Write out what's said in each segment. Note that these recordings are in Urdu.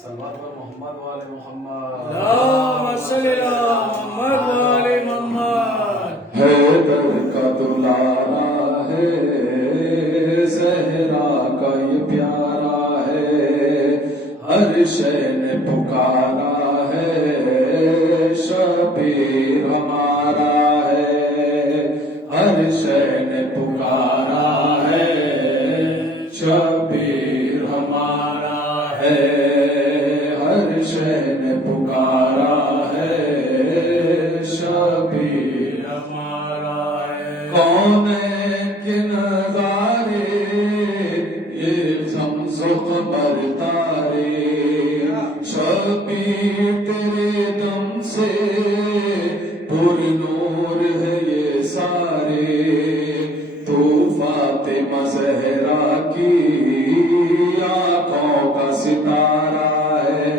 صلوات پر محمد والے محمد اللهم صل على محمد وآل محمد. حیدر کا دلارا ہے، زہرا کا یہ پیارا ہے، ہر شے نے پکارا ہے، شبیر ہمارا ہے، ہر شے نے پکارا ہے، شبیر ہمارا ہے، ہر شے نے پکارا ہے، شبیر ہمارا ہے. کون کے نظارے یہ شمس و قمر تارے، شبیر تیرے دم سے پر نور ہے یہ سارے. تو فاطمہ زہرا کی آنکھوں کا ستارہ ہے،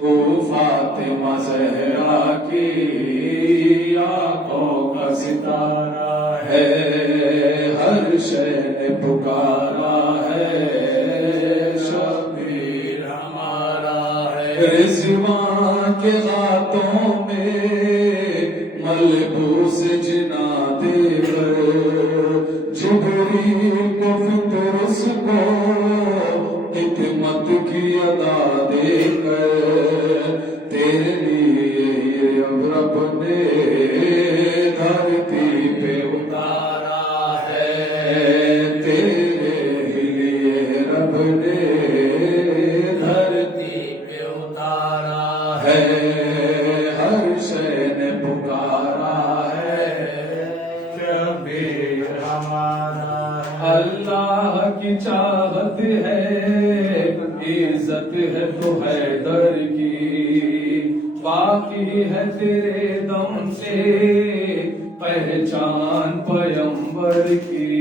تو فاطمہ زہرا کی آنکھوں کا ستارہ ہے، ہر شے نے پکارا ہے، شبیر ہمارا ہے. رضوان کے ہاتھوں میں ملبوس جنادے پر، جبریل کو فطرس کو حکمت کی ادا دے کر، تیرے لیے یہ اب رب نے دھرتی پہ اتارا ہے، تیرے لیے رب نے دھرتی پہ اتارا ہے، ہر شے نے پکارا ہے، شبیر ہمارا ہے. اللہ کی چاہت ہے، عزت ہے تو حیدر کی، باقی ہے تیرے دم سے پہچان پیمبر کی.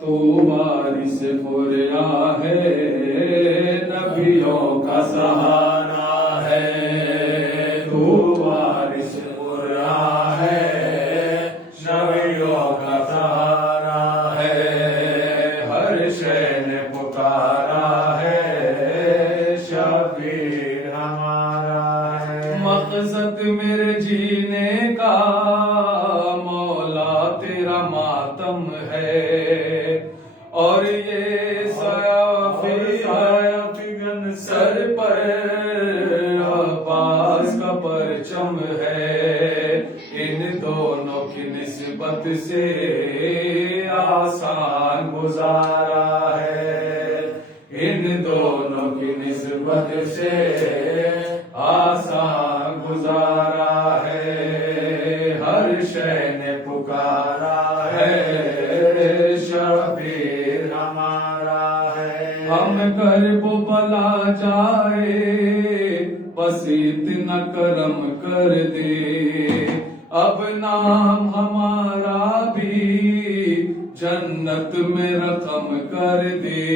تو وارث بریا ہے، نبیوں کا سہارا ہے، تو وارث بریا ہے، نبیوں کا سہارا ہے، ہر شے نے پکارا ہے، شبیر ہمارا ہے. مقصد میرے جینے کا مولا تیرا ماتم ہے، اور یہ سایہ سر پر عباس کا پرچم ہے. ان دونوں کی نسبت سے آسان گزارا ہے، ان دونوں کی نسبت سے آسان گزارا ہے، ہر شے نے پکارا ہے، شبیر ہمارا ہے. ہم کرب و بلا جائے بس اتنا کرم کر دے، اب نام ہمارا بھی جنت میں رقم کر دے.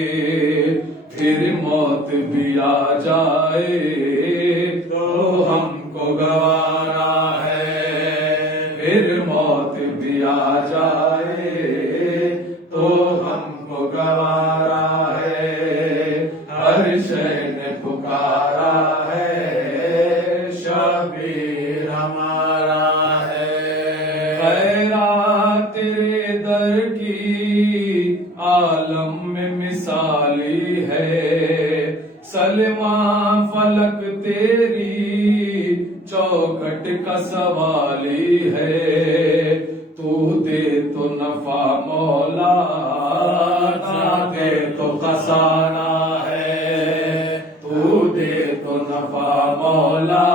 پھر موت بھی آ جائے تو ہم کو گوارا ہے، پھر موت بھی آ جائے تو ہم کو گوارا ہے، ہر شے نے پکارا ہے، شبیر ہمارا ہے. خیرات تیرے در کی عالم میں مثالی ہے، سلمان فلک تیری چوکھٹ کا سوالی ہے. تو دے تو نفع مولا، نہ دے تو خسارہ ہے، تو دے تو نفع مولا،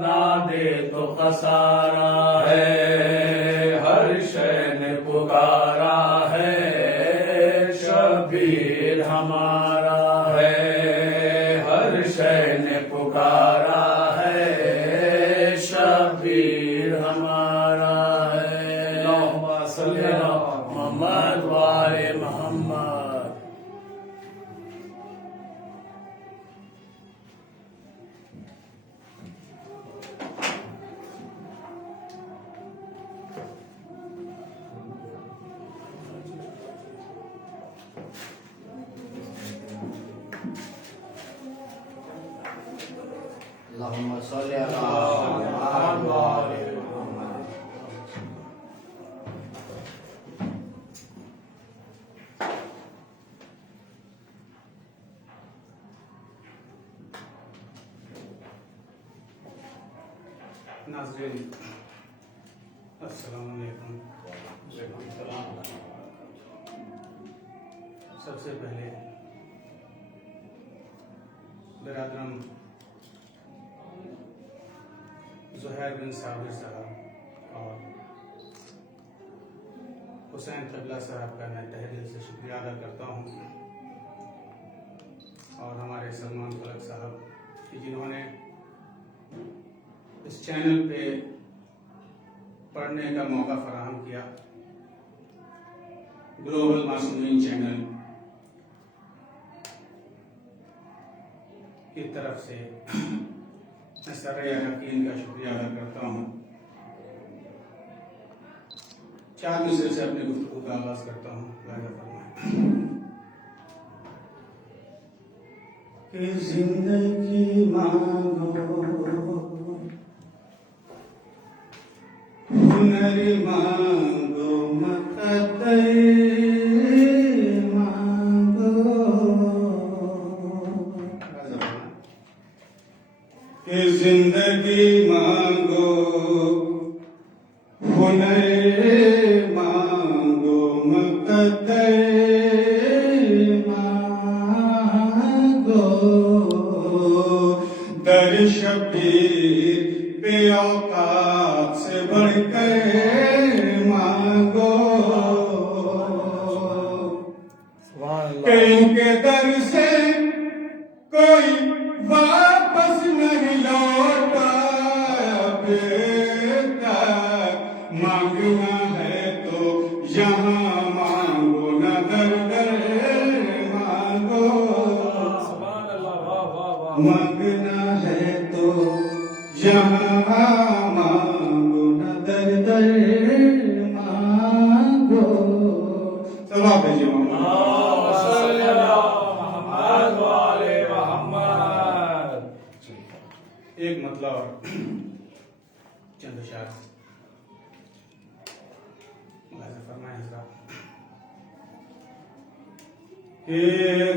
نہ دے تو خسارہ ہے، ہر شے نے پکارا ہے، شبیر ہمارا ہے، ہر شے نے پکارا ہے، شبیر ہمارا ہے. اللہم صلی علی محمد وآل محمد. اللهم صل على محمد وعلى محمد. ناظرین السلام علیکم. سب سے پہلے برادرم زہیر بن صابر صاحب اور حسین قبلہ صاحب کا میں تہہ دل سے شکریہ ادا کرتا ہوں، اور ہمارے سلمان فلک صاحب کہ جنہوں نے اس چینل پہ پڑھنے کا موقع فراہم کیا. گلوبل معصومین چینل کی طرف سے میں سر یقین کا شکریہ ادا کرتا ہوں. 4 مصرے سے اپنی گفتگو کا آغاز کرتا ہوں. کہ زندگی مانگو، ہنر مانگو، مقدر مانگو. کہ زندگی مانگو، ہنر مانگو، مقدر مانگو. در شبیر بے اوقات سے بڑھ کر مانگو. کہ ان کے در سے کوئی واپس نہیں لوٹا اب تک. مانگنا ہے تو یہاں مانگو، نہ در در مانگو. مانگنا ہے تو یہاں مانگو، نہ در در مانگو. سلام بھیجیے اللهم صل على محمد وعلى محمد. ایک مطلب اور چند اشعار ملاحظہ فرمائیں حضرات. کہ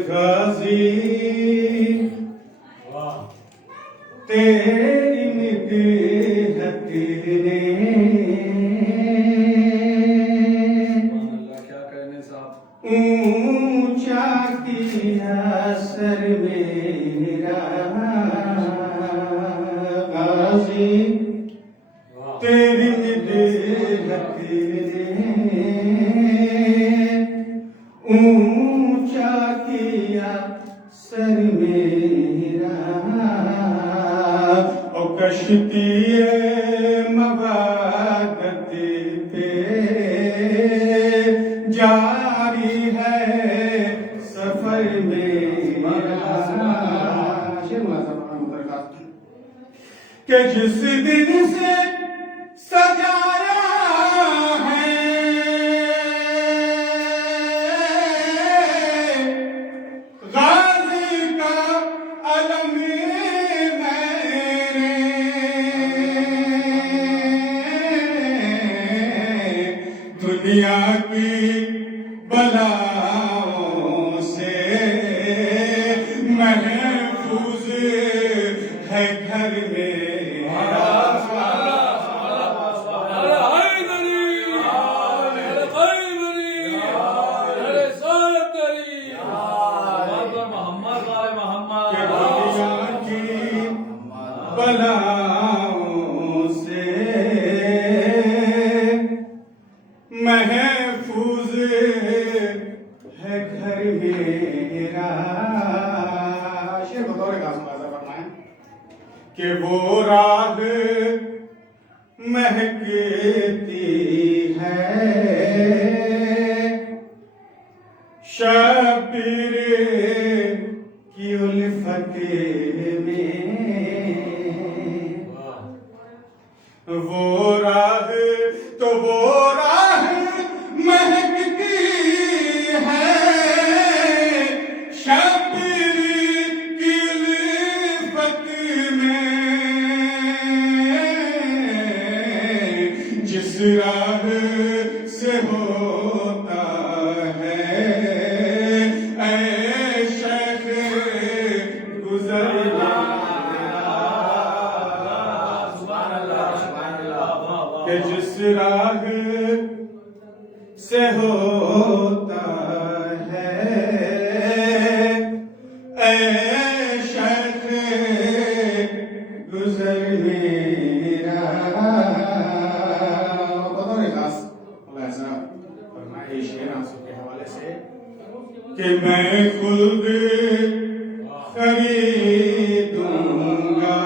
غازی تیری مدحت نے کیا کہنے صاحب. اونچا کیا سر میرا. غازی تیری مدحت نے اونچا کیا سر میرا. اور کشتی مبادت پہ جاری ہے سفر میرا. کہ جس دن سے سجایا ہے غازی کا علم میرے، دنیا کی بلاؤں سے محفوظ ہے گھر میرا. بلاؤں سے محفوظ ہے گھر میرا. شیر بطور خاص ملاحظہ فرمائیں کہ وہ راہ مہکتی ہے شبیر کی الفت میں. وہ راہ تو وہ راہ مہکتی ہے شبیر کی الفت میں. ہوتا ہے اے شیخ گزرنا کہ جس راہ سے ہوتا ہے اے شیخ گزر میرا بطور خاص اللہ صاحب فرمائے یہ شعر آنسو کے حوالے سے کہ میں خلد خریدوں گا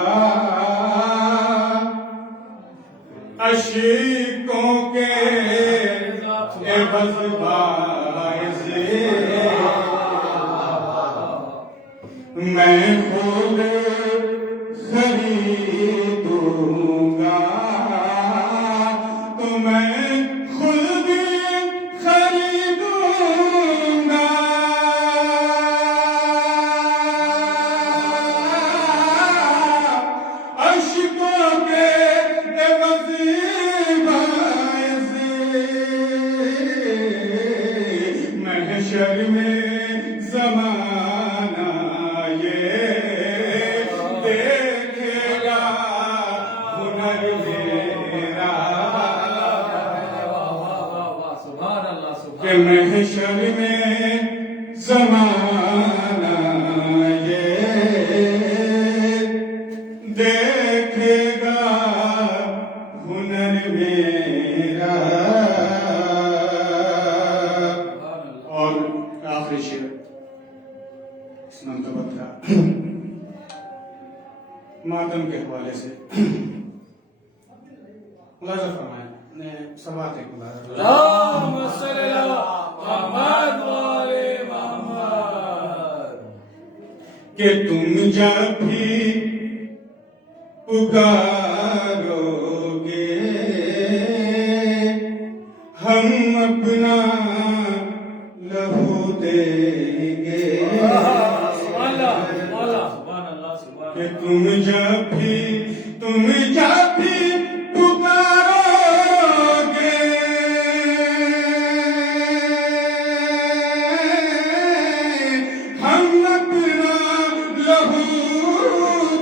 عشقوں کے عوض باعث میں خود خریدوں گا تو میں خود خریدوں گا عشقوں کے عوض باعث محشر میں زمانہ یہ دیکھے گا ہنر میرا کہ محشر میں زمانہ یہ دیکھے گا ہنر میرا اور آخری شعر اس نام کا بترا ماتم کے حوالے سے ملاحظہ فرمائیں نے سوات ایک ملاحظہ اللهم صل على محمد وآل محمد کہ تم جب بھی پکارو گے ہم اپنا لہو دیں گے کہ تم جب بھی پکارو گے ہم اپنا لہو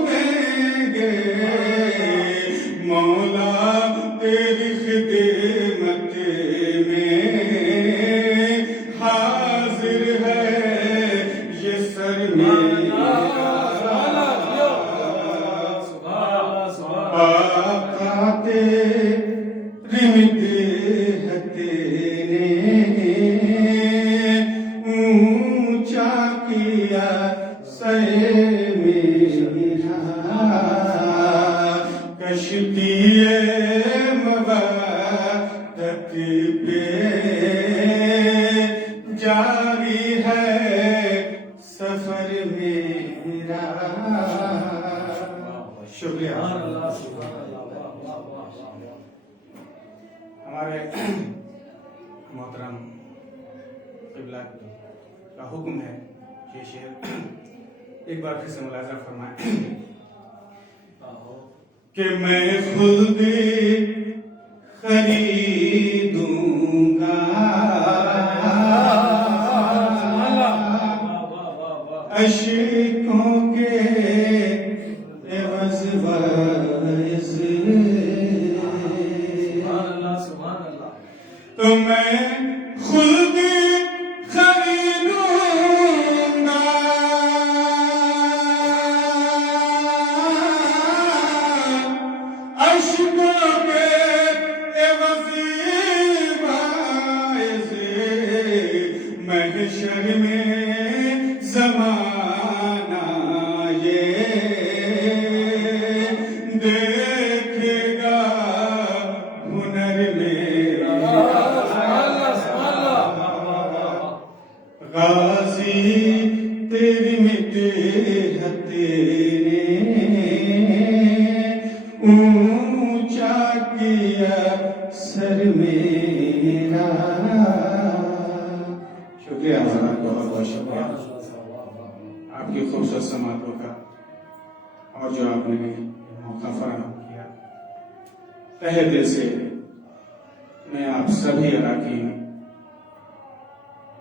دیں گے مولا تیری خدمت میں حاضر ہے یہ سر میرا آقا تیری مدحت نے اونچا کیا سر میرا کشتی مودت پہ جاری ہے سفر میرا شکریہ ہمارے محترم قبلہ کا حکم ہے یہ شعر ایک بار پھر سے ملاحظہ فرمائیں کہ میں خود خریدوں گا عشقوں کے عوض باعث تو میں خود خریدوں گا عشقوں کے عوض باعث محشر میں زمانہ یہ دیکھے گا ہنر میرا غازی تیری مدحت نے اونچا کیا سر میرا شکریہ حضرات بہت بہت شکریہ آپ کی خوبصورت سماعتوں کا اور جو آپ نے موقع فراہم کیا تہہ دل سے میں آپ سبھی اراکین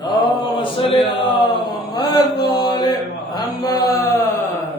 اللهم صل على محمد وعلى محمد.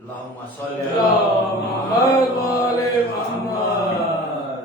اللهم صل على على محمد وعلى محمد.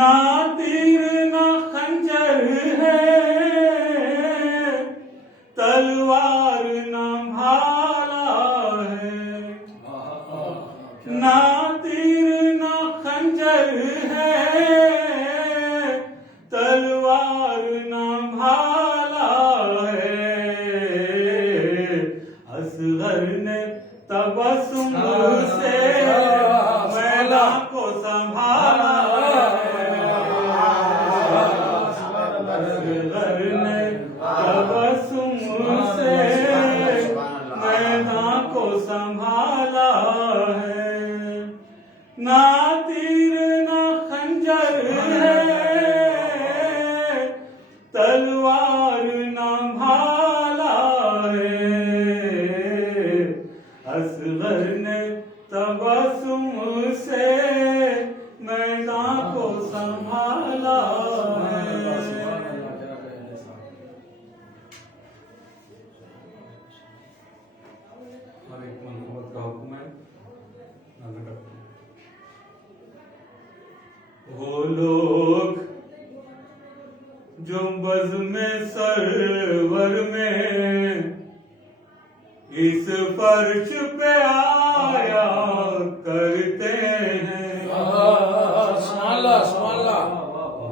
نہ تیر نہ خنجر ہے تلوار نہ بھالا ہے نہ تیر نہ خنجر ہے تلوار نہ بھالا ہے اصغر نے تبسم سے میدان کو سنبھالا اصغر نے تبسم سے میدان کو سنبھالا ہے نہ تیر نہ خنجر ہے تلوار نہ بھالا ہے اصغر نے تبسم سے میدان کو سنبھالا ہے اور ایک منصوبت کا حکم ہے وہ لوگ جو بزم سرور میں اس فرش پہ آیا کرتے ہیں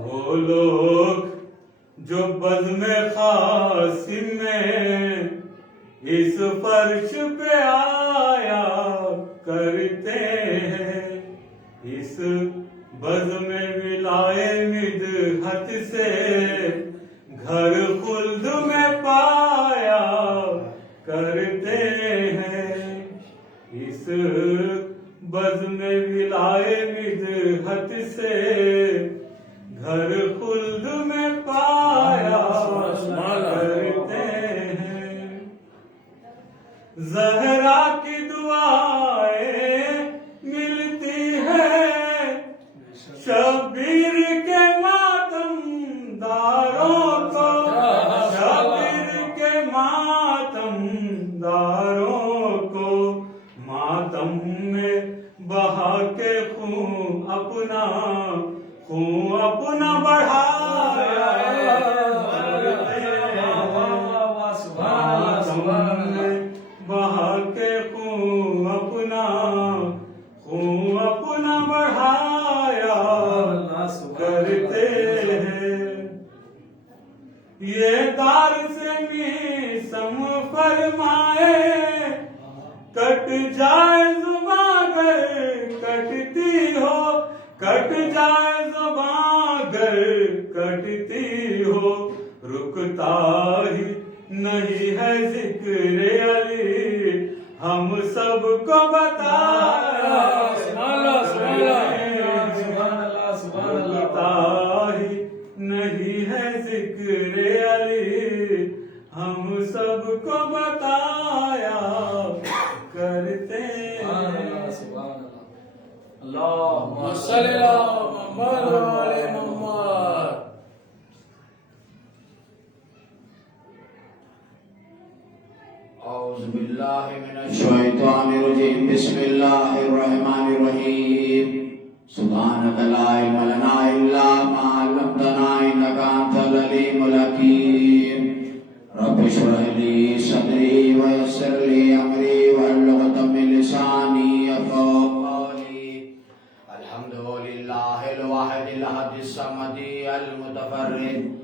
وہ لوگ جو بزم قاسم میں اس فرش پہ آیا کرتے ہیں اس بزم ولائے مدحت سے گھر خلد میں پایا کرتے ہیں اس بزم ولائے مدحت سے گھر خلد میں پایا کرتے ہیں زہرا کی دعائیں ملتی ہے شبیر کے ماتم داروں کو شبیر کے ماتم داروں کو ماتم میں بہا کے خون اپنا بڑھایا ماتم میں بہا کے خون اپنا بڑھایا کرتے ہیں یہ دار سے میسم فرمائے کٹ جائے زباں گر کٹتی ہو کٹ جائے زباں گر کٹتی ہو رکتا ہی نہیں ہے ذکر علی ہم سب کو بتایا رکتا ہی نہیں ہے ذکر علی ہم سب کو بتایا کرتے اللہم صلی علی محمد و آل محمد اعوذ باللہ من الشیطان الرجیم بسم اللہ الرحمن الرحیم سبحانک لا علم لنا الا ما علمتنا انک انت العلیم الحکیم رب اشرح لی صدری ویسر لی امری واحلل عقدۃ من لسانی یفقهوا قولی الحمد للہ الواحد الاحد الصمد المتفرد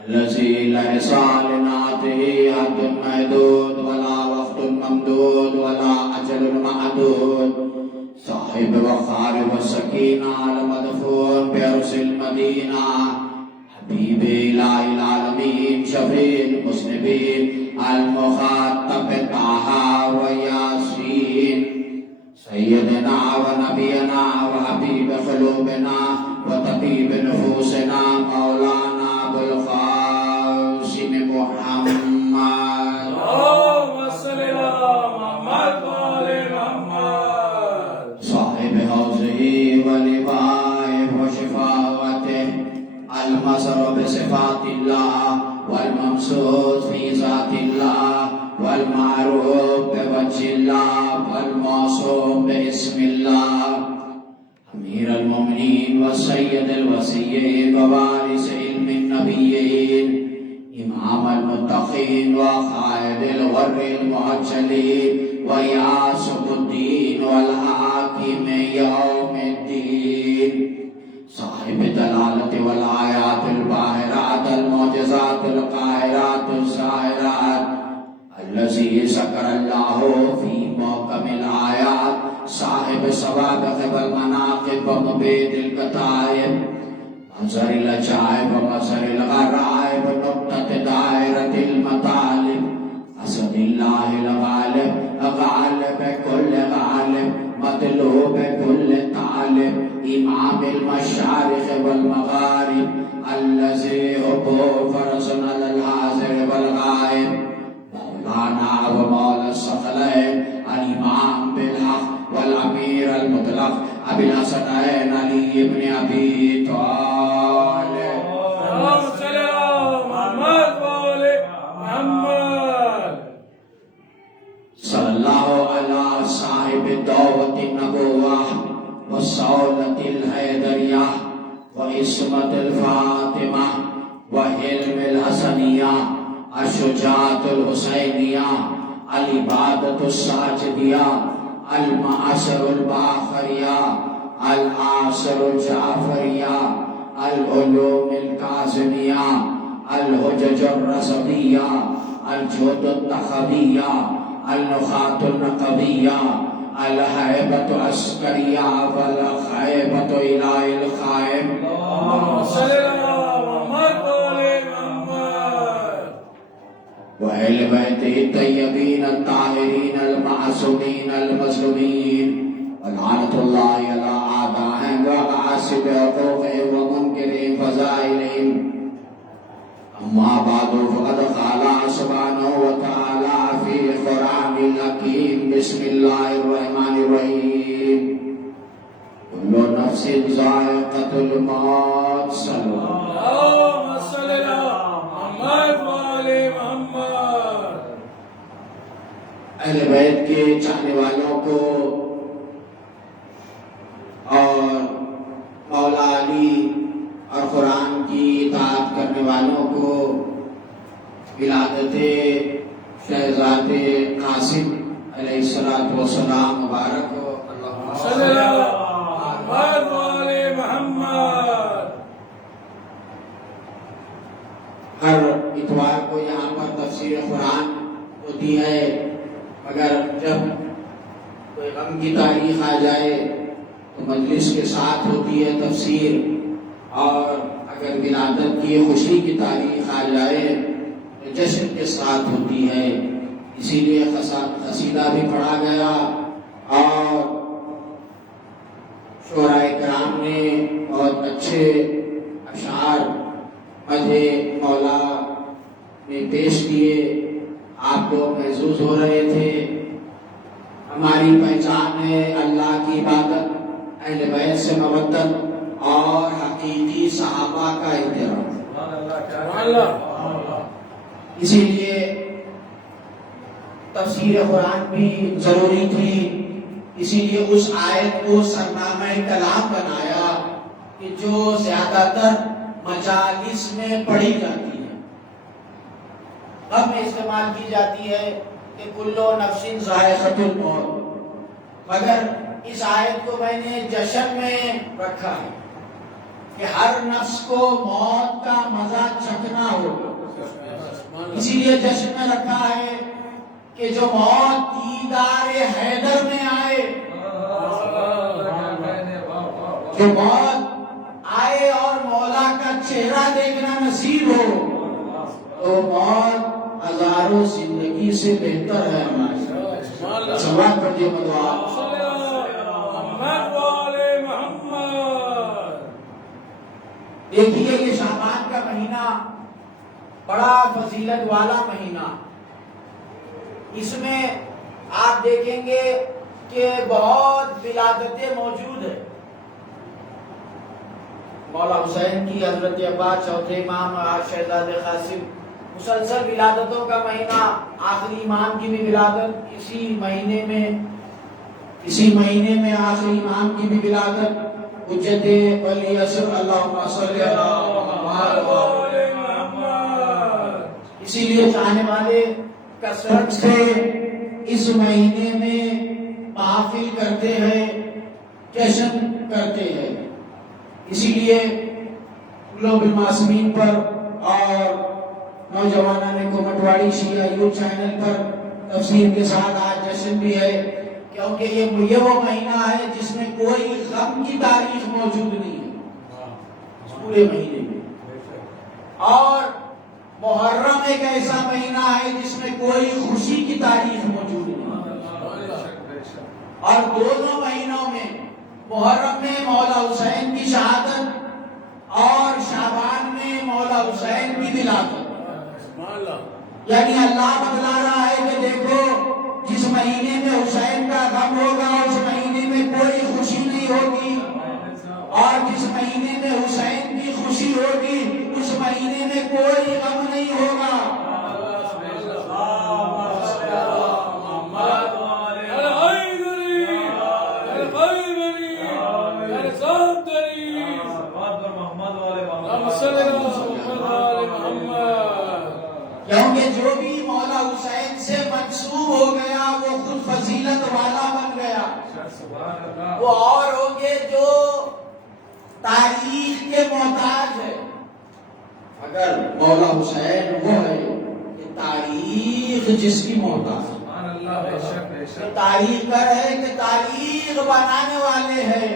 الذي ليس لنعته حد محدود ولا وقت ممدود ولا أجل معدود صاحب وقار والسكينة المدفون بعرس المدينة حبيب إله العالمين شفيع المذنبين المخاطب طه وياسين سيدنا ونبينا وحبيب قلوبنا وطبيب نفوسنا مولانا أبو القاسم محمد اللهم صل على محمد و آل محمد صاحب حوضه ولبائه وشفاوته المسر بصفات الله والممسوس في ذات الله والمعروف بوجه الله والموصوف باسم الله امیر المومنین و سید الوصیین و وارث علم النبیین امام المتقین و قائد الغر المعجلین و یاسر الدین والحاکم یوم الدین صاحب دلالت والآیات الباہرات المعجزات القاہرات الظاہرات الذي ذكر الله في محكم الآيات صاحب السوابق والمناقب ومبيد الكتائب منظر العجائب ومظهر الغرائب نقطة دائرة المطالب أسد الله الغالب غالب كل غالب مطلوب كل طالب إمام المشارق والمغارب الذي هو فرس على الحاضر والغائب مولانا ومولا الثقلين الإمام بالحق والأمير المطلق أبي الحسنين علي بن أبي طالب اللهم صل على محمد وآل محمد. صلى الله على صاحب الدعوة النبوة والصولة الحيدرية وعصمة الفاطمة وحلم الحسنية الشجاعة الحسينية العبادة الساجدية المعاشر الباخرية العاشر الجعفرية العلوم الكاظمية الحجج الرصدية الجود التخبية النخاة النقبية الهيبة العسكرية والخيبة إلى الخائب. اللهم صل على محمد وآل محمد. وأهل بيته الطيبين الطاهرين المعصومين المظلومين ولعنة الله على أعدائهم وغاصب حقوقهم ومنكر فضائلهم. أما بعد فقد قال سبحانه وتعالى في القرآن الحكيم بسم الله الرحمن الرحيم كل نفس ذائقة الموت. اللهم صل على محمد وآل محمد. اہل بیت کے چاہنے والوں کو اور مولا علی اور قرآن کی اطاعت کرنے والوں کو ولادت شہزاد قاسم علیہ الصلوۃ والسلام مبارک ہو. صل على محمد وآل محمد. ہر اتوار کو یہاں پر تفسیر قرآن ہوتی ہے، مگر جب کوئی غم کی تاریخ آ جائے تو مجلس کے ساتھ ہوتی ہے تفسیر، اور اگر ولادت کی خوشی کی تاریخ آ جائے تو جشن کے ساتھ ہوتی ہے. اسی لیے قصیدہ بھی پڑھا گیا اور شعراء کرام نے بہت اچھے اشعار مدح مولا نے پیش کیے. آپ لوگ محظوظ ہو رہے تھے. ہماری پہچان ہے اللہ کی عبادت، اہل بیت سے مودت اور حقیقی صحابہ کا احترام. اللہ. اسی لیے تفسیر قرآن بھی ضروری تھی. اسی لیے اس آیت کو سرنامہ کلام بنایا کہ جو زیادہ تر مجالس میں پڑھی جاتی ہے، اب میں استعمال کی جاتی ہے کہ کلو نفس ذائقۃ الموت، مگر اس آیت کو میں نے جشن میں رکھا ہے کہ ہر نفس کو موت کا مزہ چکھنا ہوگا. اسی لیے جشن میں رکھا ہے کہ جو موت دیدار حیدر میں آئے، جو موت آئے اور مولا کا چہرہ دیکھنا نصیب ہو، تو موت ہزاروں زندگی سے بہتر ہے ہماری. سوال پڑھیے مدعا. محمد وآل محمد. دیکھیے یہ شعبان کا مہینہ بڑا فضیلت والا مہینہ. اس میں آپ دیکھیں گے کہ بہت ولادتیں موجود ہیں. مولا حسین کی، حضرت عباس چوتھے امام، شہزاد قاسم، مسلسل ولادتوں کا مہینہ. آخری امام کی بھی ولادت اسی مہینے میں آخری امام کی بھی ولادت. حجت ولی عصر اللہم صلی اللہ علیہ محمد. اسی لیے چاہنے والے کثرت سے اس مہینے میں محافل کرتے ہیں، جشن کرتے ہیں. اسی لیے گلوب المعصومین پر اور نوجوانان کومٹواڑی شیعہ یوٹیوب چینل پر تفسیر کے ساتھ آج جشن بھی ہے، کیونکہ یہ وہ مہینہ ہے جس میں کوئی غم کی تاریخ موجود نہیں ہے اس پورے مہینے میں. اور محرم ایک ایسا مہینہ ہے جس میں کوئی خوشی کی تاریخ موجود نہیں ہے. اور دونوں مہینوں میں محرم میں مولا حسین کی شہادت اور شعبان میں مولا حسین کی ولادت. یعنی اللہ بتلا رہا ہے کہ دیکھو جس مہینے میں حسین کا غم ہوگا اس مہینے میں کوئی خوشی نہیں ہوگی، اور جس مہینے میں حسین کی خوشی ہوگی اس مہینے میں کوئی غم نہیں ہوگا. کیونکہ جو بھی مولا حسین سے منسوب ہو گیا وہ خود فضیلت والا بن گیا. وہ اور ہوں گے جو تاریخ کے محتاج ہے. اگر مولا حسین وہ ہے کہ تاریخ جس کی محتاج ہے، تاریخ کر ہے کہ تاریخ بنانے والے ہیں.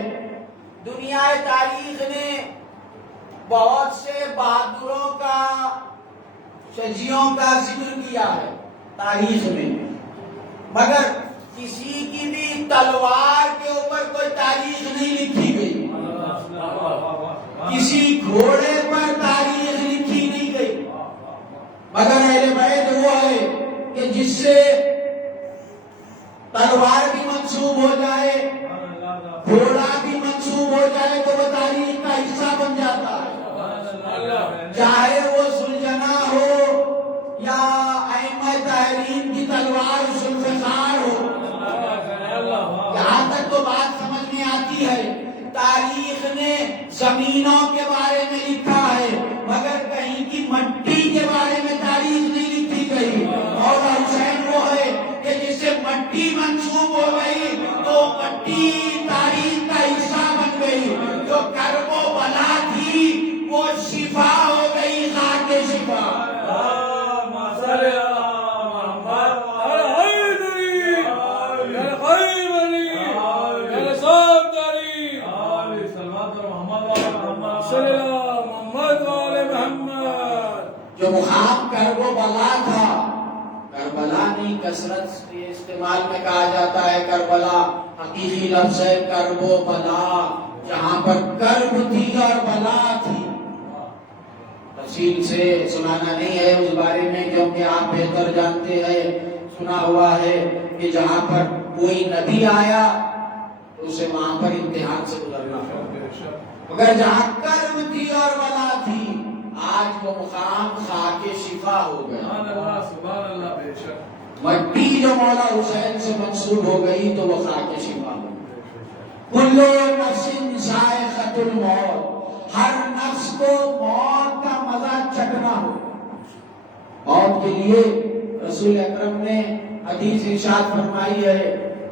دنیا تاریخ نے بہت سے بہادروں کا، شجیوں کا ذکر کیا ہے تاریخ میں، مگر کسی کی بھی تلوار کے اوپر کوئی تاریخ نہیں لکھی گئی، کسی گھوڑے پر تاریخ لکھی نہیں گئی. مگر اہل بیت وہ ہے کہ جس سے تلوار بھی منسوب ہو جائے، گھوڑا بھی منسوب ہو جائے تو وہ تاریخ کا حصہ بن جاتا ہے. چاہے وہ سلجنا ہو یا ائمہ تحریم کی تلوار ذوالفقار ہو. یہاں تک تو بات سمجھ میں آتی ہے. تاریخ نے زمینوں کے بارے میں لکھا ہے مگر کہیں کی مٹی کے بارے میں تاریخ نہیں لکھی گئی. اور حسین وہ ہے کہ جس سے مٹی منسوب ہو گئی تو مٹی تاریخ کا حصہ بن گئی. جو کرب و بلا تھی وہ شفا ہو گئی، خاک شفا. جو مقام کرب و بلا تھا، کربلا نہیں کثرت کے استعمال میں کہا جاتا ہے کربلا، حقیقی لفظ ہے کرب و بلا، جہاں پر کرب تھی اور بلا تھی. تفصیل سے سنانا نہیں ہے اس بارے میں کیونکہ آپ بہتر جانتے ہیں. سنا ہوا ہے کہ جہاں پر کوئی نبی آیا تو اسے وہاں پر امتحان سے گزرنا پڑا. مگر جہاں کرب تھی اور بلا تھی آج وہ مقام خاک شفا ہو گیا. مٹی جو مولا حسین سے منسوب ہو گئی تو وہ خاک شفا ہو گئی. کل نفس ذائقۃ الموت، ہر نفس کو موت کا مزہ چکھنا ہو. موت کے لیے رسول اکرم نے حدیث ارشاد فرمائی ہے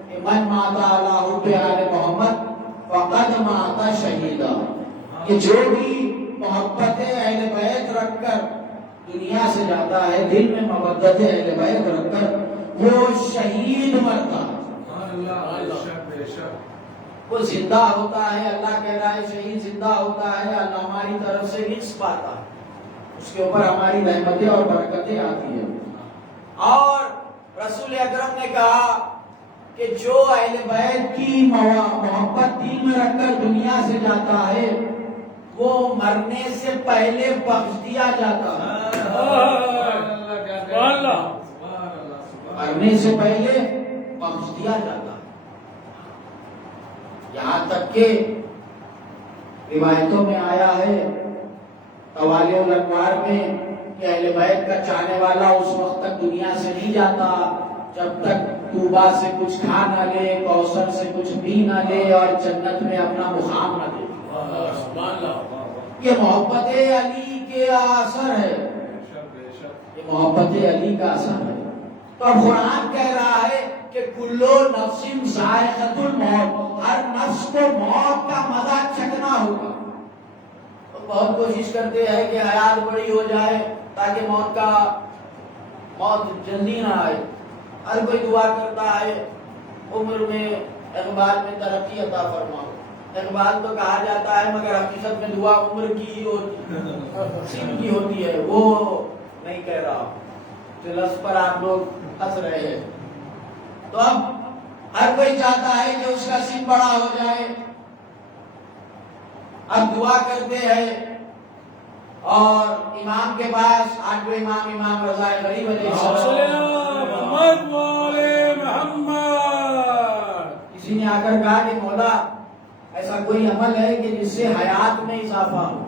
کہ من مات علی حب آل محمد فقد مات شہیدا، کہ جو بھی محبت اہل بیت رکھ کر دنیا سے جاتا ہے، دل میں محبت اہل بیت رکھ کر وہ شہید مرتا ہے. وہ زندہ ہوتا ہے. اللہ کہہ رہا ہے شہید زندہ ہوتا ہے، اللہ ہماری طرف سے رزق پاتا ہے، اس کے اوپر ہماری رحمتیں اور برکتیں آتی ہیں. اور رسول اکرم نے کہا کہ جو اہل بیت کی محبت دل میں رکھ کر دنیا سے جاتا ہے وہ مرنے سے پہلے بخش دیا جاتا ہے. مرنے سے پہلے بخش دیا جاتا ہے. یہاں تک کہ روایتوں میں آیا ہے طوالع الانوار میں کہ اہل بیت کا چاہنے والا اس وقت تک دنیا سے نہیں جاتا جب تک طوبا سے کچھ کھا نہ لے، کوثر سے کچھ پی نہ لے اور جنت میں اپنا مقام نہ دے. یہ محبت علی کے اثر ہے، یہ محبت علی کا اثر ہے۔ تو اب قرآن کہہ رہا ہے کہ کلو نفس ذائقۃ الموت، ہر نفس کو موت کا مزہ چکھنا ہوگا۔ تو بہت کوشش کرتے ہیں کہ حیات بڑی ہو جائے تاکہ موت جلدی نہ آئے۔ ہر کوئی دعا کرتا ہے عمر میں اقبال میں ترقی عطا فرماؤ۔ اقبال تو کہا جاتا ہے مگر حقیقت میں دعا عمر کی ہی ہوتی ہے، سن کی ہوتی ہے، وہ نہیں کہہ رہا جو لفظ پر آپ لوگ ہنس رہے ہیں۔ تو اب ہر کوئی چاہتا ہے کہ اس کا سن بڑا ہو جائے، اب دعا کرتے ہیں اور امام کے پاس آٹھویں امام رضا غریب علیہ السلام، کسی نے آ کر کہا کہ مولا ایسا کوئی عمل ہے کہ جس سے حیات میں اضافہ ہو؟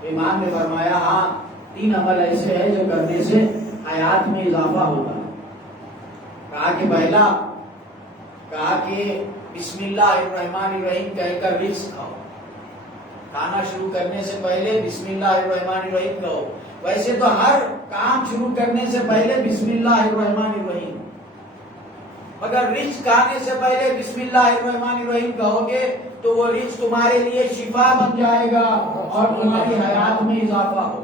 تو امام نے فرمایا ہاں، 3 عمل ایسے ہیں جو کرنے سے حیات میں اضافہ ہوگا۔ کہا کہ پہلا، کہا کہ بسم اللہ الرحمن الرحیم کہہ کر رزق کھاؤ، کھانا شروع کرنے سے پہلے بسم اللہ الرحمن الرحیم کہو۔ ویسے تو ہر کام شروع کرنے سے پہلے بسم اللہ الرحمن الرحیم، مگر رزق کھانے سے پہلے بسم اللہ الرحمن الرحیم کہو گے تو وہ رزق تمہارے لیے شفا بن جائے گا اور تمہاری حیات میں اضافہ ہوگا۔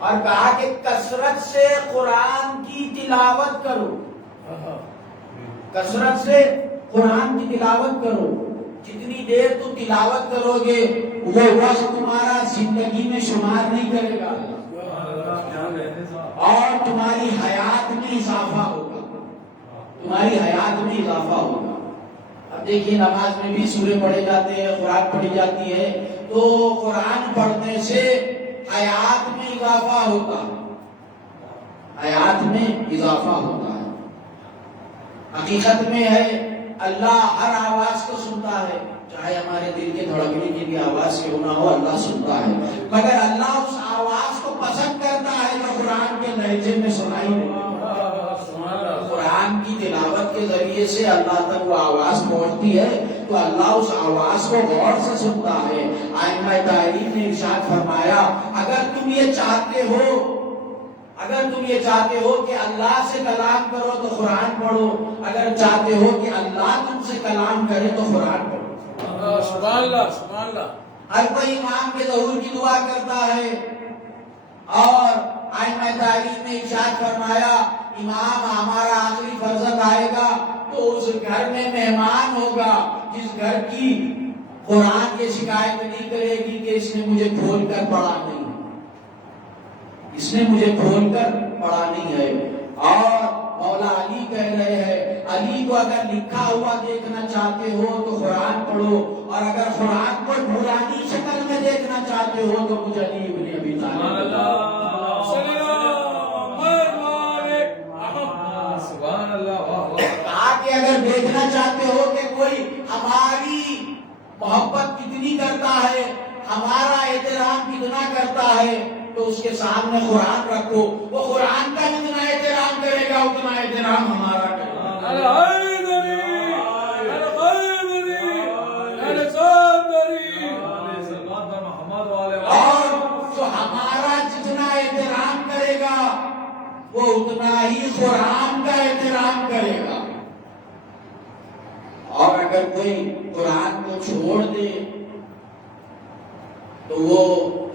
اور کہا کہ کثرت سے قرآن کی تلاوت کرو، کثرت سے قرآن کی تلاوت کرو، جتنی دیر تو تلاوت کرو گے وہ وقت تمہارا زندگی میں شمار نہیں کرے گا اور تمہاری حیات میں اضافہ ہوگا، تمہاری حیات میں اضافہ ہوگا۔ اب دیکھیے نماز میں بھی سورے پڑھے جاتے ہیں، قرآن پڑھی جاتی ہے، تو قرآن پڑھنے سے حیات میں اضافہ ہوتا ہے، حیات میں اضافہ ہوتا ہے۔ حقیقت میں ہے اللہ ہر آواز کو سنتا ہے، چاہے ہمارے دل کے دھڑکنے کی بھی آواز کیوں نہ ہو، اللہ سنتا ہے، مگر اللہ اس آواز کو پسند کرتا ہے جو قرآن کے لہجے میں سنائی دیتی ہے۔ قرآن کی تلاوت کے ذریعے سے اللہ تک وہ آواز پہنچتی ہے تو اللہ اس آواز کو غور سے سنتا ہے۔ ائمہ تحریر نے ارشاد فرمایا اگر تم یہ چاہتے ہو کہ اللہ سے کلام کرو تو قرآن پڑھو، اگر چاہتے ہو کہ اللہ تم سے کلام کرے تو قرآن پڑھو۔ سبحان اللہ، سبحان اللہ۔ ہر کوئی امام کے ظہور کی دعا کرتا ہے اور ائمہ تحریر نے ارشاد فرمایا امام ہمارا آخری فرزند آئے گا تو اس گھر میں مہمان ہوگا جس گھر کی قرآن کی شکایت نہیں کرے گی کہ اس نے مجھے کھول کر پڑھا نہیں، اس نے مجھے کھول کر پڑھا نہیں ہے۔ اور مولا علی کہہ رہے ہیں علی کو اگر لکھا ہوا دیکھنا چاہتے ہو تو قرآن پڑھو، اور اگر قرآن کو نورانی شکل میں دیکھنا چاہتے ہو تو مجھے علی ابن ابی طالب۔ کہا کہ اگر دیکھنا چاہتے ہو کہ کوئی ہماری محبت کتنی کرتا ہے، ہمارا احترام کتنا کرتا ہے، تو اس کے سامنے قرآن رکھو، وہ قرآن کا جتنا احترام کرے گا اتنا احترام ہمارا کرے گا۔ اور جو ہمارا جتنا احترام کرے گا وہ اتنا ہی قرآن کا احترام کرے گا۔ اور اگر کوئی قرآن کو چھوڑ دے تو وہ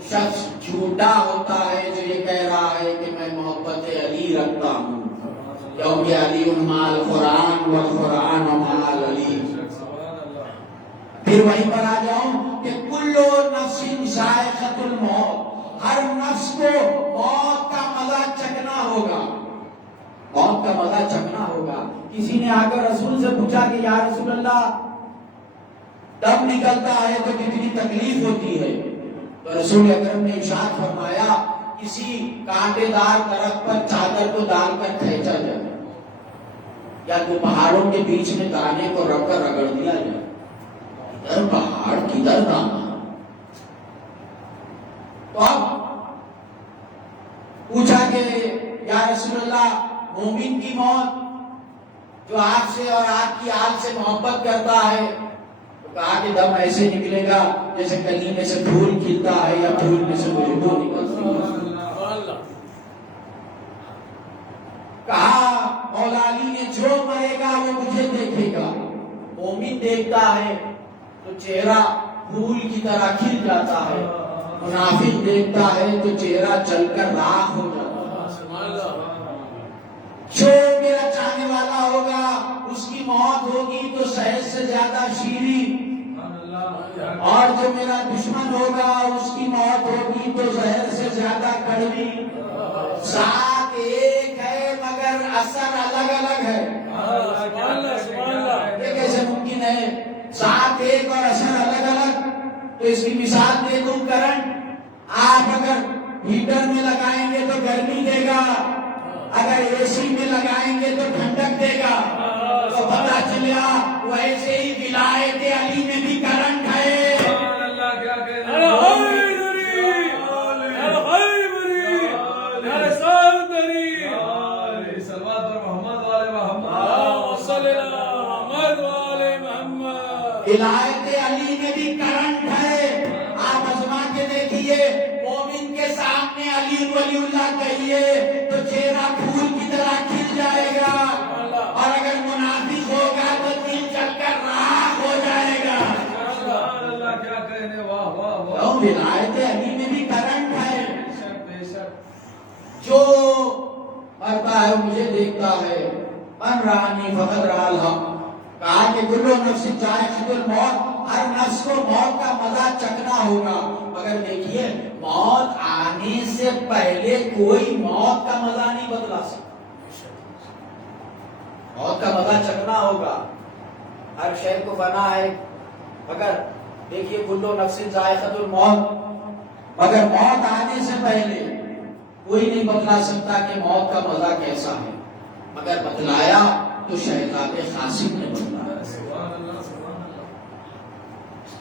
شخص جھوٹا ہوتا ہے جو یہ کہہ رہا ہے کہ میں محبت علی رکھتا ہوں، کیونکہ علی مال قرآن والقرآن مال علی۔ پھر وہیں پر آ جاؤں کہ کلو نفس ذائقۃ الموت، ہر نفس کو موت کا مزہ چکھنا ہوگا، موت کا مزہ چکھنا ہوگا۔ کسی نے آ کر رسول سے پوچھا کہ یا رسول اللہ دم نکلتا ہے تو کتنی تکلیف ہوتی ہے؟ تو رسول اکرم نے ارشاد فرمایا کسی کانٹے دار درخت پر چادر کو ڈال کر کھینچا جائے یا تو پہاڑوں کے بیچ میں دانے کو رکھ کر رگڑ دیا جائے، ادھر پہاڑ کدھر دانا۔ تو اب پوچھا کہ یا رسول اللہ مومن کی موت جو آپ سے اور آپ کی آل سے محبت کرتا ہے، کہا کہ دم ایسے نکلے گا جیسے کلی میں سے پھول کھلتا ہے یا پھول میں سے خوشبو نکلتی ہے. کہا مولا علی نے جو مرے گا وہ مجھے دیکھے گا. مومن دیکھتا ہے تو چہرہ پھول کی طرح کھل جاتا ہے، منافق دیکھتا ہے تو چہرہ جل کر راکھ ہو جاتا ہے. جو میرا چاہنے والا ہوگا اس کی موت ہوگی تو شہد سے زیادہ شیریں، اور جو میرا دشمن ہوگا اس کی موت ہوگی تو زہر سے زیادہ کڑوی. ساتھ ایک ہے مگر اثر الگ الگ ہے. یہ کیسے ممکن ہے؟ ساتھ ایک اور اثر الگ الگ. تو اس کی مثال دے دوں. کرنٹ آپ اگر ہیٹر میں لگائیں گے تو گرمی دے گا، اگر اے سی میں لگائیں گے تو ٹھنڈک دے گا. تو پتا چلا ویسے ہی ولایت علی میں بھی کرنٹ ہے. ولایت علی میں بھی کرنٹ ہے. آپ آزما کے دیکھیے، مومن کے سامنے علی ولی اللہ کہیے تو چہرہ پھول کی طرح کھل جائے گا، اور اگر منافق ہوگا تو دل جل کر راکھ ہو جائے گا. ولایت علی میں بھی کرنٹ ہے. جو مرتا ہے مجھے دیکھتا ہے. من رانی فقط رہا الحق. کہا کہ کل نفس ذائقۃ الموت، ہر نفس کو موت کا مزہ چکھنا ہوگا. مگر دیکھیے موت آنے سے پہلے کوئی موت کا مزہ نہیں بدلا سکتا. موت کا مزہ چکھنا ہوگا. ہر شے کو فنا ہے، مگر دیکھیے کل نفس ذائقۃ الموت، مگر موت آنے سے پہلے کوئی نہیں بدلا سکتا کہ موت کا مزہ کیسا ہے. مگر بتلایا تو شہزادے قاسم نے بتلایا.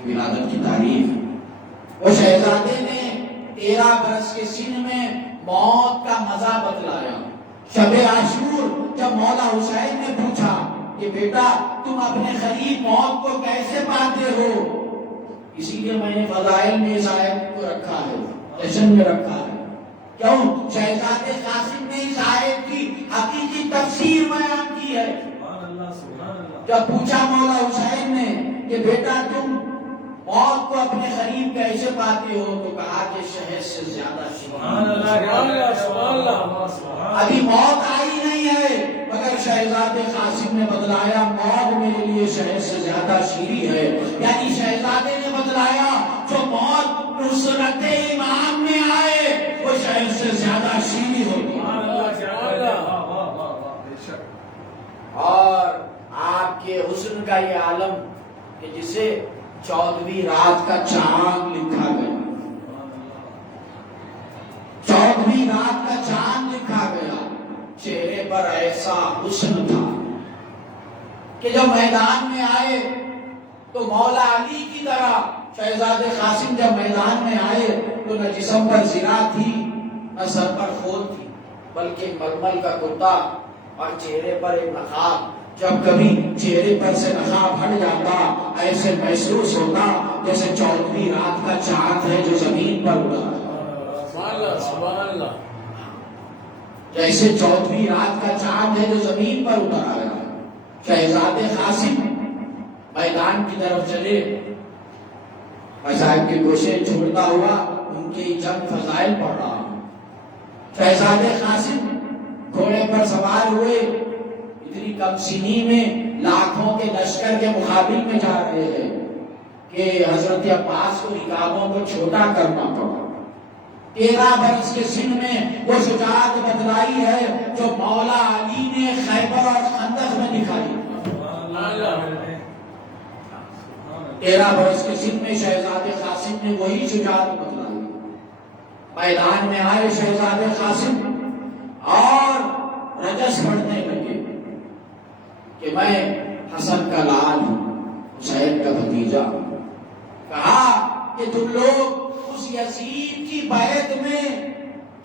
ولادت کی تاریخ، وہ شہزادے نے 13 برس کے سن میں موت کا مزہ بتلایا. شب عاشور جب مولا حسین نے پوچھا کہ بیٹا تم اپنے قریب موت کو کیسے پاتے ہو، اسی لیے میں نے فضائل میں اس آیت کو رکھا ہے، جشن میں رکھا ہے. کیوں؟ شہزادے قاسم نے اس آیت کی حقیقی تفسیر بیان کی ہے. جب پوچھا مولا حسین نے کہ بیٹا تم موت کو اپنے قریب کیسے پاتے ہو، تو کہا کہ شہد سے زیادہ شیریں. ابھی موت آئی نہیں ہے، مگر شہزادے قاسم نے بتلایا موت میرے لیے شہد سے زیادہ شیریں ہے. یعنی شہزادے نے بتلایا جو موت نصرت امام میں آئے وہ شہد سے زیادہ شیریں ہوتی. اور آپ کے حسن کا یہ عالم کہ جسے 14ویں رات کا چاند لکھا گیا، 14ویں رات کا چاند لکھا گیا. چہرے پر ایسا حسن تھا کہ جب میدان میں آئے تو مولا علی کی طرح شہزادے قاسم جب میدان میں آئے تو نہ جسم پر زرا تھی نہ سر پر خود تھی، بلکہ ململ کا کرتا اور چہرے پر ایک نقاب. جب کبھی چہرے پر سے نقاب ہٹ جاتا ایسے محسوس ہوتا جیسے 14ویں رات کا چاند ہے جو زمین پر اڑا ہے. سبحان اللہ. جیسے 14ویں رات کا چاند ہے جو زمین پر اتر آیا. شہزادے قاسم میدان کی طرف چلے، صاحب کی کوشش چھوڑتا ہوا ان کی جنگ فضائل پڑھ رہا. شہزادے قاسم گھوڑے پر سوار ہوئے، اتنی کم سنی میں لاکھوں کے لشکر کے مقابل میں جا رہے ہیں کہ حضرت عباس کو رکابوں کو چھوٹا کرنا پڑا. 13 برس کے سن میں وہ شجاعت بتلائی ہے جو مولا علی نے خیبر اور خندق میں دکھائی. 13 برس کے سن میں شہزادے قاسم نے وہی شجاعت بتلائی. میدان میں آئے شہزادے قاسم اور رجس پڑھنے لگے کہ میں حسن کا لال حسین کا بھتیجا. کہا کہ تم لوگ اس یزید کی بیعت میں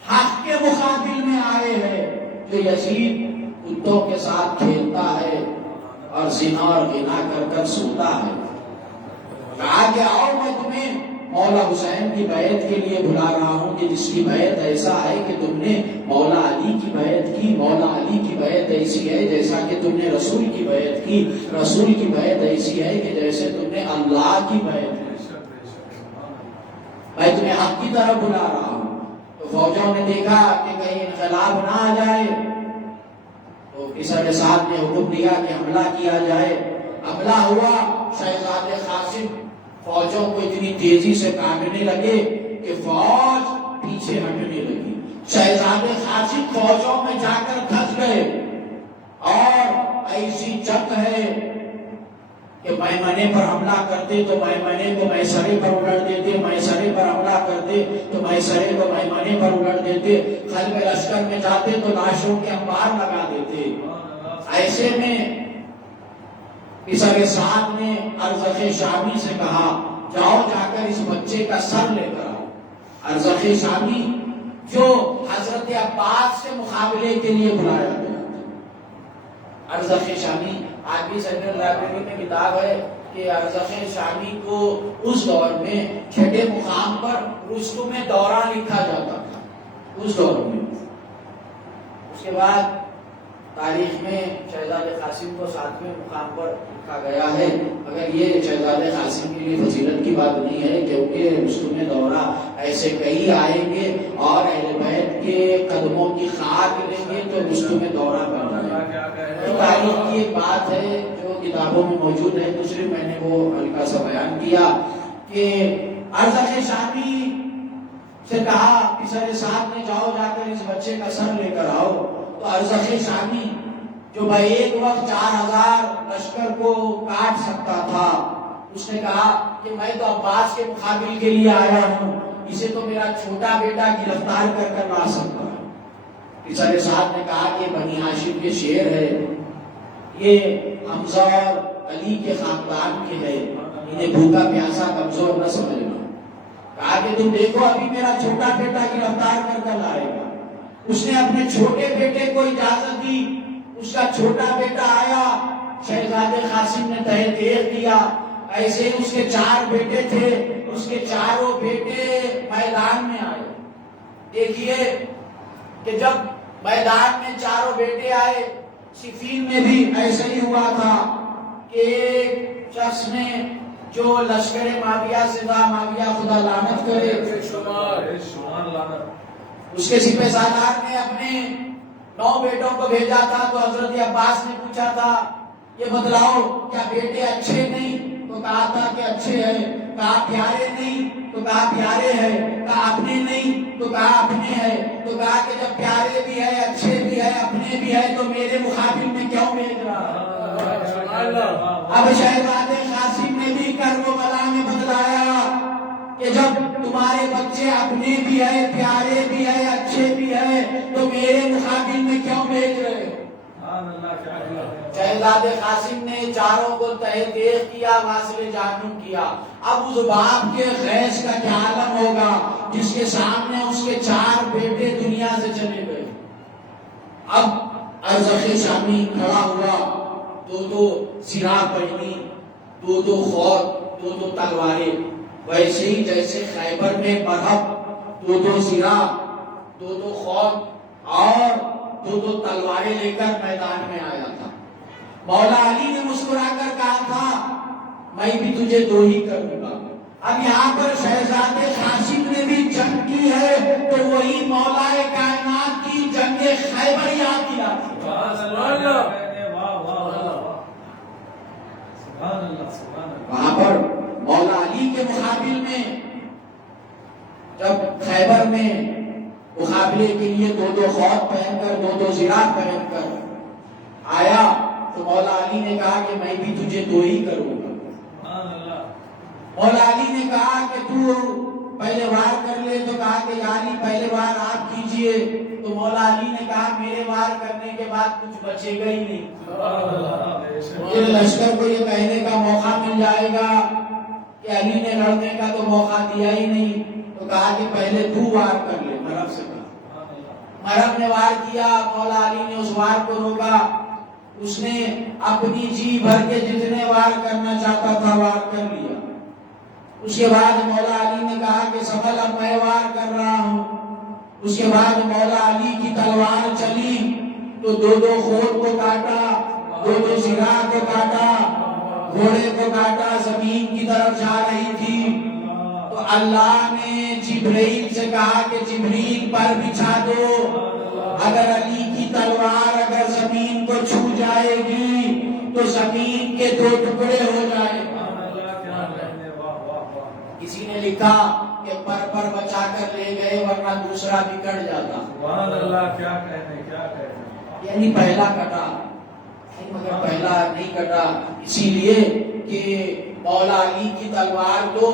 حق کے مقابل میں آئے ہیں جو یزید کتوں کے ساتھ کھیلتا ہے اور زنا اور غنا کر کر سوتا ہے. کہا کہ آؤ میں تمہیں مولا حسین کی بیعت کے لیے بلا رہا ہوں کہ جس کی بیعت ایسا ہے کہ تم نے مولا علی کی بیعت کی. مولا علی کی بیعت ایسی ہے جیسا کہ تم نے رسول کی بیعت کی. رسول کی بیعت ایسی ہے کہ جیسے تم نے اللہ کی بیعت کی. میں تمہیں حق کی طرف بلا رہا ہوں. تو فوجوں نے دیکھا کہ کہیں انقلاب نہ آ جائے تو کسر صاحب نے حکم دیا کہ حملہ کیا جائے. حملہ ہوا. شہزادے قاسم فوجوں کو اتنی تیزی سے کاٹنے لگے کہ فوج پیچھے ہٹنے لگی. شہزادے قاسم فوجوں میں جا کر پھنس گئے. اور ایسی جنگ ہے کہ میمنے پر حملہ کرتے تو میمنے کو میسرے پر الٹ دیتے, میسرے پر حملہ کرتے تو میسرے کو میمنے پر الٹ دیتے. قلب لشکر میں جاتے تو لاشوں کے انبار لگا دیتے. ایسے میں کسر سعد نے ارزق شامی سے کہا جاؤ جا کر اس بچے کا سر لے کر آؤ. ارزق شامی جو حضرت عباس سے مقابلے کے لیے بلایا گیا. ارزق شامی آج بھی سینٹرل لائبریری میں کتاب ہے کہ ارزق شامی کو اس دور میں چھٹے مقام پر رستم دورہ لکھا جاتا تھا اس دور میں. اس کے بعد تاریخ میں شہزادے قاسم کو 7ویں مقام پر لکھا گیا ہے. مگر یہ شہزادے قاسم کے لیے فضیلت کی بات نہیں ہے کیونکہ رستم دورہ ایسے کئی آئیں گے اور اہل بیت کے قدموں کی خاک لیں گے تو رستم دورہ بن جائے گا. تاریخ کی ایک بات ہے جو کتابوں میں موجود ہے. دوسری میں نے وہ ہلکا سا بیان کیا کہ ارزق شامی سے کہا کسر صاحب نے جاؤ جا کر اس بچے کا سر لے کر آؤ. تو ارزق شامی جو ایک وقت 4000 لشکر کو کاٹ سکتا تھا اس نے کہا کہ میں تو عباس کے مقابل کے لیے آیا ہوں, اسے تو میرا چھوٹا بیٹا گرفتار کر کر لا سکتا ہے. کسر صاحب نے کہا کہ بنی ہاشم کے شیر ہے, یہ حمزہ اور علی کے خاندان کے ہے, انہیں بھوکا پیاسا کمزور نہ سمجھنا. کہا کہ تم دیکھو ابھی میرا چھوٹا بیٹا گرفتار کر کر لائے گا. اس نے اپنے چھوٹے بیٹے کو اجازت دی. اس کا چھوٹا بیٹا آیا, شہزادے قاسم نے تہہ دیکھ دیا. ایسے اس کے 4 بیٹے تھے, اس کے چاروں بیٹے میدان میں آئے. دیکھیے کہ جب میدان میں چاروں بیٹے آئے, صفین میں بھی ایسے ہی ہوا تھا کہ ایک شخص نے جو لشکر معاویہ سے تھا, معاویہ خدا لعنت کرے, اس کے سپہ سالار نے اپنے 9 بیٹوں کو بھیجا تھا. تو حضرت عباس نے پوچھا تھا یہ بتلاؤ کیا بیٹے اچھے نہیں؟ تو کہا تھا کہ اچھے ہیں. کہا پیارے نہیں؟ تو کہا پیارے ہیں. کہا اپنے نہیں؟ تو کہا اپنے ہیں. تو کہا کہ جب پیارے بھی ہے, اچھے بھی ہے, اپنے بھی ہے تو میرے مقابل میں کیوں بھیج رہا؟ اب شہزادے قاسم نے بھی کربلا میں بتلایا کہ جب تمہارے بچے اپنے بھی ہے, پیارے بھی ہے, اچھے بھی ہے تو میرے مقابل میں کیوں بھیج رہے ہو؟ شہزادے قاسم نے چاروں کو تہہ دیکھ کیا, واصل جانم کیا. اب اس باپ کے غیظ کا کیا عالم ہوگا جس کے سامنے اس کے 4 بیٹے دنیا سے چلے گئے. اب ارزق شامی کھڑا ہوا, 2 سرا پہنی, 2 خود, 2 تلواریں, ویسے ہی جیسے خیبر میں مرہب 2 سرا, 2 خود اور 2 تلواریں لے کر میدان میں آیا تھا. مولا علی نے مسکرا کر کہا تھا میں بھی تجھے 2 ہی کروں گا. اب یہاں پر شہزادے قاسم نے بھی جنگ کی ہے تو وہی مولا کائنات کی جنگ خیبر یاد دلاتی. وہاں پر مولا علی کے مقابل میں جب خیبر میں مقابلے کے لیے 2 خود پہن کر 2 زراعت پہن کر آیا تو مولا علی نے کہا کہ میں بھی تجھے 2 ہی کروں گا. مولا علی نے کہا کہ تو پہلے وار کر لے, تو کہا کہ علی پہلے وار آپ کیجئے. تو مولا علی نے کہا میرے وار کرنے کے بعد کچھ بچے گا ہی نہیں. مجھے لشکر کو یہ کہنے کا موقع مل جائے گا کہ علی نے لڑنے کا تو موقع دیا ہی نہیں. تو کہا کہ پہلے تو وار کر لے. مرہب سے کہا, مرہب نے وار کیا. مولا علی نے اس وار کو روکا. اس نے اپنی جی بھر کے جتنے وار کرنا چاہتا تھا وار کر لیا. اس کے بعد مولا علی نے کہا کہ سبل اب میں وار کر رہا ہوں. اس کے بعد مولا علی کی تلوار چلی تو دو دو خور کو کاٹا, دو دو سرا کو کاٹا, گھوڑے کو کاٹا, زمین کی طرف جا رہی تھی. تو اللہ نے جبرائیل سے کہا کہ جبریل پر بچھا دو, اگر علی کی تلوار اگر زمین کو چھو جائے گی تو زمین کے دو ٹکڑے ہو جائے. کسی نے لکھا کہ پر بچا کر لے گئے ورنہ دوسرا بگڑ جاتا. یعنی پہلا کٹا, مگر پہلا نہیں کٹا, اسی لیے کہ مولا علی کی تلوار تو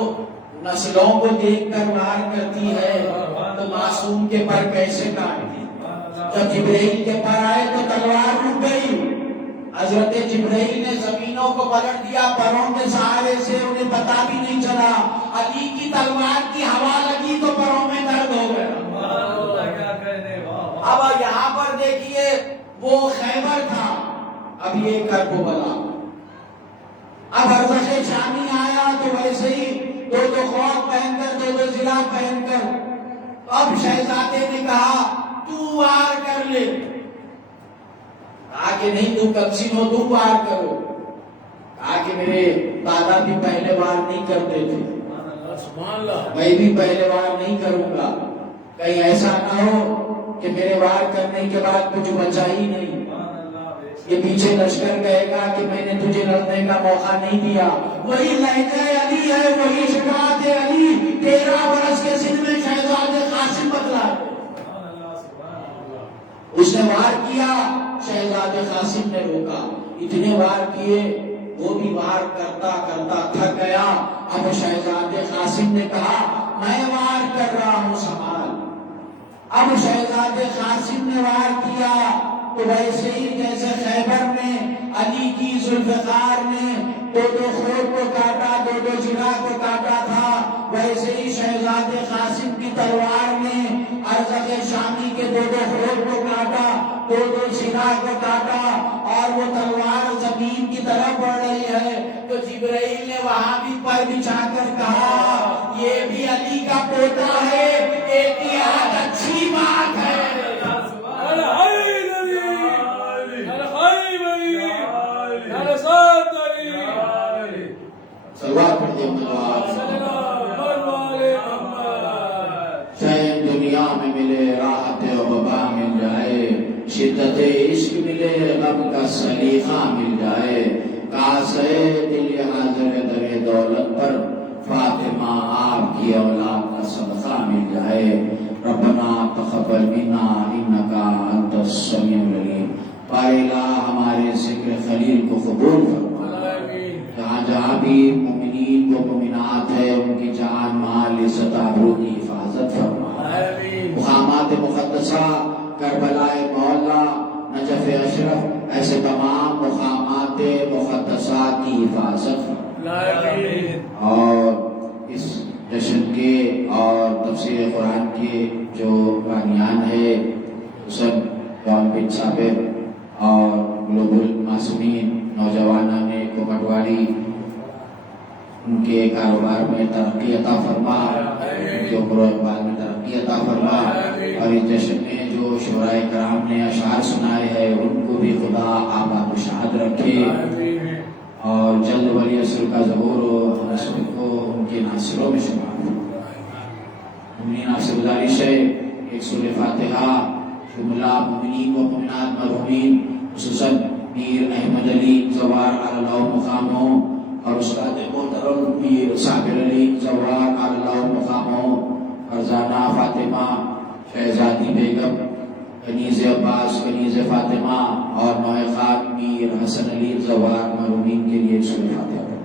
نسلوں کو دیکھ کر وار کرتی ہے, تو معصوم کے پر کیسے کاٹتی. جب جبرائیل کے پر آئے تو تلوار رک گئی. حضرت جبرائیل نے زمینوں کو پلٹ دیا پروں کے سہارے سے, انہیں پتا بھی نہیں چلا. علی کی تلوار کی ہوا لگی تو پروں میں درد ہو گیا. اب یہاں پر دیکھیے وہ خیبر تھا, اب یہ کربلا. اب ارزش شامی آیا تو ویسے ہی دو دو خواب پہن کر, دو دو زرا پہن کر. اب شہزادے نے کہا تو وار کر لے. کہا کہ نہیں تم کمسن ہو, تم وار کرو. کہا کہ میرے دادا بھی پہلے وار نہیں کرتے تھے, میں بھی پہلے وار نہیں کروں گا. کہیں ایسا نہ ہو کہ میرے وار کرنے کے بعد کچھ بچا ہی نہیں. یہ پیچھے لشکر کہے گا کہ میں نے تجھے لڑنے کا موقع نہیں دیا. وہی لہجہ علی ہے, وہی شجاعت علی. 13 برس کے سن میں شہزادے قاسم بدلا. اس نے وار کیا, شہزادے قاسم نے روکا. اتنے وار کیے, وہ بھی وار کرتا کرتا تھک گیا. اب شہزادے قاسم نے کہا میں وار کر رہا ہوں, سنبھال. اب شہزادے قاسم نے وار کیا تو ویسے ہی جیسے خیبر میں علی کی ذوالفقار نے دو دو خور کو کاٹا, دو دو زرا کو کاٹا تھا, ویسے ہی شہزادے قاسم کی تلوار نے ارزق شامی کے دو دو خور کو کاٹا, دو دو زرا کو کاٹا, اور وہ تلوار زمین کی طرف بڑھ رہی ہے. تو جبرائیل نے وہاں بھی پر بچھا کر کہا یہ بھی علی کا پوتا ہے, احتیاط اچھی بات ہے. چین دنیا میں ملے, راحت وبا مل جائے, شدت عشق ملے, غم کا سلیقہ مل جائے. کاش ہے دل حاضر در دولت پر, فاطمہ آپ کی اولاد کا صدقہ مل جائے. ربنا تقبل منا انکا انت السمیع العلیم. پائلہ ہمارے ذکر خلیل کو قبول فرما. جہاں جہاں بھی مومنین و مومنات ہے ان کی جان مال عزت آبرو کی حفاظت فرما. مقامات مقدسہ کربلا مولا نجف اشرف ایسے تمام مقامات مقدسات کی حفاظت فرما. اور اس جشن کے اور تفسیر قرآن کے جو بانیان ہے سب گورنمنٹ صاحب اور گلوبل معصومین نوجوانوں نے کوکٹواڑی, ان کے کاروبار میں ترقی عطا فرما, ان کے عمر و اقبال میں ترقی عطا فرما. اور اس جشن میں جو شعراء کرام نے اشعار سنائے ہیں ان کو بھی خدا آباد و شاد رکھے, اور جلد ولی اصل کا ظہور ہو, ہم سب کو ان کے ناصروں میں شمار ہو. مومنین آپ سے گزارش ہے ایک سورہ فاتحہ جملہ مومنین و مومنات مرحومین خصوصاً میر احمد علی زوار اللہ مقام ہو, اور استاد محترم میر صابر علی زوار اللہ مقام ہو, فرزانہ فاطمہ شہزادی بیگم کنیز عباس کنیز فاطمہ اور نوے خان میر حسن علی زوار مرحومین کے لیے سورہ فاتحہ.